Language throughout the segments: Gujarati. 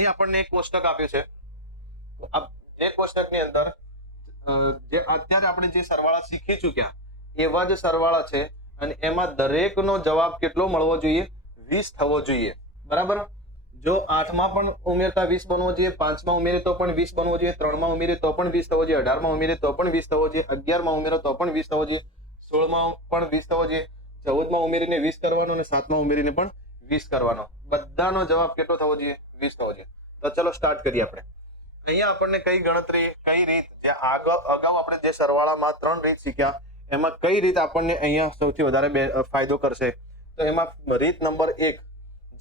અહીં આપણને એક કોષ્ટક આપ્યું છે. આ જે કોષ્ટકની અંદર જે અત્યારે આપણે જે સરવાળા શીખી ચૂક્યા, એવા જ સરવાળા છે અને એમાં દરેકનો જવાબ કેટલો મળવો જોઈએ? વીસ થવો જોઈએ. બરાબર? જો આઠમાં પણ ઉમેરતા વીસ બનવો જોઈએ, પાંચમાં ઉમેરે તો પણ વીસ બનવો જોઈએ, ત્રણમાં ઉમેરે તો પણ વીસ થવો જોઈએ, અઢારમાં ઉમેરે તો પણ વીસ થવો જોઈએ, અગિયારમાં ઉમેરો તો પણ વીસ થવો જોઈએ, સોળમાં પણ વીસ થવો જોઈએ, ચૌદમાં ઉમેરીને વીસ કરવાનો અને સાતમાં ઉમેરીને પણ વીસ કરવાનો. બધાનો જવાબ કેટલો થવો જોઈએ? વીસ થવો જોઈએ. તો ચલો સ્ટાર્ટ કરીએ આપણે. અહીંયા આપણને કઈ ગણતરી, કઈ રીત, જે આગળ, અગાઉ આપણે જે સરવાળામાં ત્રણ રીત શીખ્યા, એમાં કઈ રીત આપણને અહીંયા સૌથી વધારે બે ફાયદો કરશે? તો એમાં રીત નંબર એક,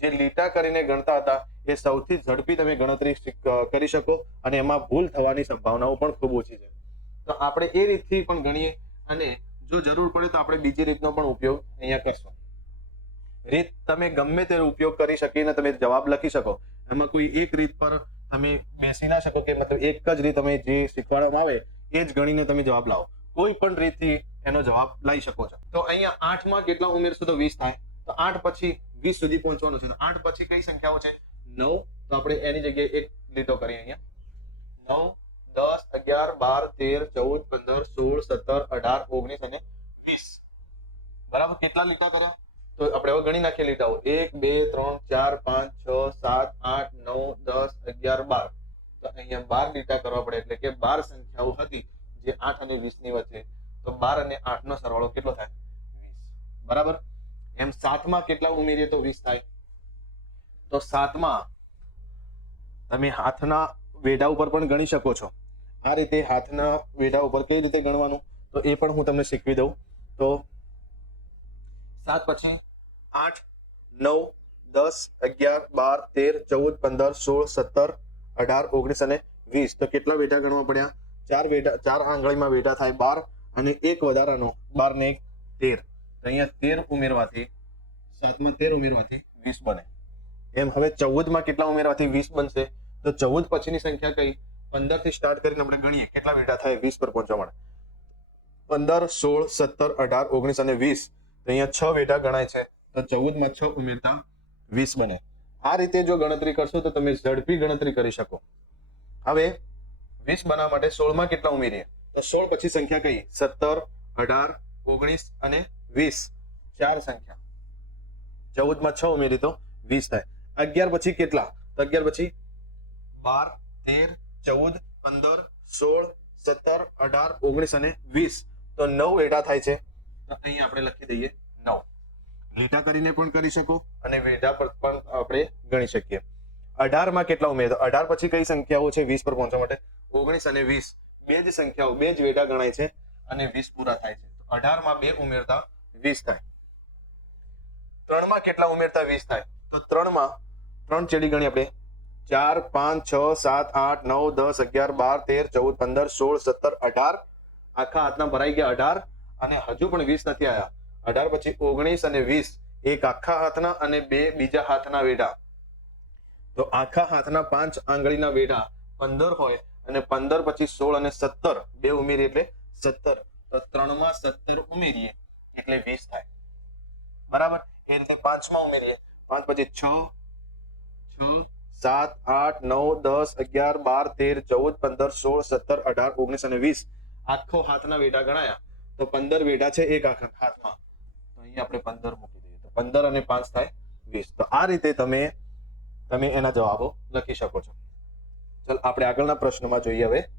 જે લીટા કરીને ગણતા હતા, એ સૌથી ઝડપી તમે ગણતરી કરી શકો અને એમાં ભૂલ થવાની સંભાવનાઓ પણ ખૂબ ઓછી છે. તો આપણે એ રીતથી પણ ગણીએ અને જો જરૂર પડે તો આપણે બીજી રીતનો પણ ઉપયોગ અહીંયા કરશું. રીત તમે ગમે તે ઉપયોગ કરી શકીને તમે જવાબ લખી શકો. એમાં કોઈ એક રીત પર તમે બેસી ના શકો કે મતલબ એક જ રીત તમે જે શીખવાડવામાં આવે એ જ ગણીને તમે જવાબ લાવો. કોઈ પણ રીતથી એનો જવાબ લઈ શકો છો. તો અહીંયા આઠમાં કેટલા ઉમેરશો તો વીસ થાય. તો આઠ પછી વીસ સુધી પહોંચવાનું છે. તો આઠ પછી કઈ સંખ્યાઓ છે? નવ. તો આપણે એની જગ્યાએ એક લીટો કરીએ અહીંયા. નવ, દસ, અગિયાર, બાર, તેર, ચૌદ, પંદર, સોળ, સત્તર, અઢાર, ઓગણીસ અને વીસ. બરાબર? કેટલા લીટા કર્યા? તો આપણે હવે ગણી નાખીએ લીટાઓ એક, બે, ત્રણ, ચાર, પાંચ, છ, સાત, આઠ, નવ, દસ, અગિયાર, બાર. તો અહીંયા બાર લીટા કરવા પડે એટલે કે બાર સંખ્યાઓ હતી જે આઠ અને વીસની વચ્ચે. તો બાર અને આઠ નો સરવાળો કેટલો થાય? બરાબર? એમ સાતમાં કેટલા ઉમેરીએ તો વીસ થાય? તો સાતમાં તમે હાથના વેઢા ઉપર પણ ગણી શકો છો. આ રીતે હાથના વેઢા ઉપર કઈ રીતે ગણવાનું? તો એ પણ હું તમને શીખવી દઉં. તો સાત પછી આઠ, નવ, દસ, અગિયાર, બાર, તેર, ચૌદ, પંદર, સોળ, સત્તર, અઢાર, ઓગણીસ અને વીસ. તો કેટલા વેઢા ગણવા પડ્યા? ચાર વેઢા, ચાર આંગળીમાં વેઢા થાય બાર અને એક વધારાનો બાર ને એક તેર. તો અહીંયા તેર ઉમેરવાથી, સાતમાં તેર ઉમેરવાથી વીસ બને. એમ હવે ચૌદમાં કેટલા ઉમેરવાથી વીસ બનશે? તો ચૌદ પછીની સંખ્યા કઈ? પંદરથી સ્ટાર્ટ કરીને આપણે ગણીએ કેટલા વેઢા થાય વીસ પર પહોંચવા માટે. પંદર, સોળ, સત્તર, અઢાર, ઓગણીસ અને વીસ. અહીંયા છ વેઢા ગણાય છે. તો ચૌદમાં છ ઉમેરતા વીસ બને. આ રીતે જો ગણતરી કરશો તો તમે ઝડપી ગણતરી કરી શકો. હવે વીસ બનાવવા માટે સોળમાં કેટલા ઉમેરીએ? તો સોળ પછી સંખ્યા કઈ? સત્તર, અઢાર, ઓગણીસ અને વીસ. ચાર સંખ્યા. ચૌદમાં છ ઉમેરી તો વીસ થાય. અગિયાર પછી કેટલા? તો અગિયાર પછી બાર, તેર, ચૌદ, પંદર, સોળ, સત્તર, અઢાર, ઓગણીસ અને વીસ. તો નવ એટા થાય છે. અહીં આપણે લખી દઈએ નવ. લીટા કરીને પણ કરી શકો. અને વેઢા પર પણ આપણે ગણી શકીએ. અઢારમાં કેટલા ઉમેરો અઢાર પછી કઈ સંખ્યાઓ છે વીસ પર પહોંચવા માટે? ઓગણીસ અને વીસ. બે જ સંખ્યાઓ, બે જ વેઢા ગણાય છે અને વીસ પૂરા થાય છે. અઢારમાં બે ઉમેરતા વીસ થાય. ત્રણમાં કેટલા ઉમેરતા વીસ થાય? તો ત્રણમાં ત્રણ ચેડી ગણી આપણે. ચાર, પાંચ, છ, સાત, આઠ, નવ, દસ, અગિયાર, બાર, તેર, ચૌદ, પંદર, સોળ, સત્તર, અઢાર. આખા હાથના ભરાઈ ગયા અઢાર અને હજુ પણ વીસ નથી આવ્યા અઢાર પછી ઓગણીસ અને વીસ, એક આખા હાથના અને બે બીજા હાથના વેઢા. તો આખા હાથના પાંચ આંગળીના વેઢા પંદર હોય અને પંદર પછી સોળ અને સત્તર, બે ઉમેરીએ એટલે સત્તર. તો ત્રણમાં સત્તર ઉમેરીએ એટલે વીસ થાય. બરાબર? એ રીતે પાંચમાં ઉમેરીએ. પાંચ પછી છ છ, સાત, આઠ, નવ, દસ, અગિયાર, બાર, તેર, ચૌદ, પંદર, સોળ, સત્તર, અઢાર, ઓગણીસ અને વીસ. આખો હાથના વેઢા ગણાયા. તો પંદર વેઢા છે એક આખા. હાથમાં તો અહીં આપણે પંદર મૂકી દઈએ. તો પંદર અને પાંચ થાય વીસ. તો આ રીતે તમે તમે એના જવાબો લખી શકો છો. ચાલ, આપણે આગળના પ્રશ્નમાં જોઈએ હવે.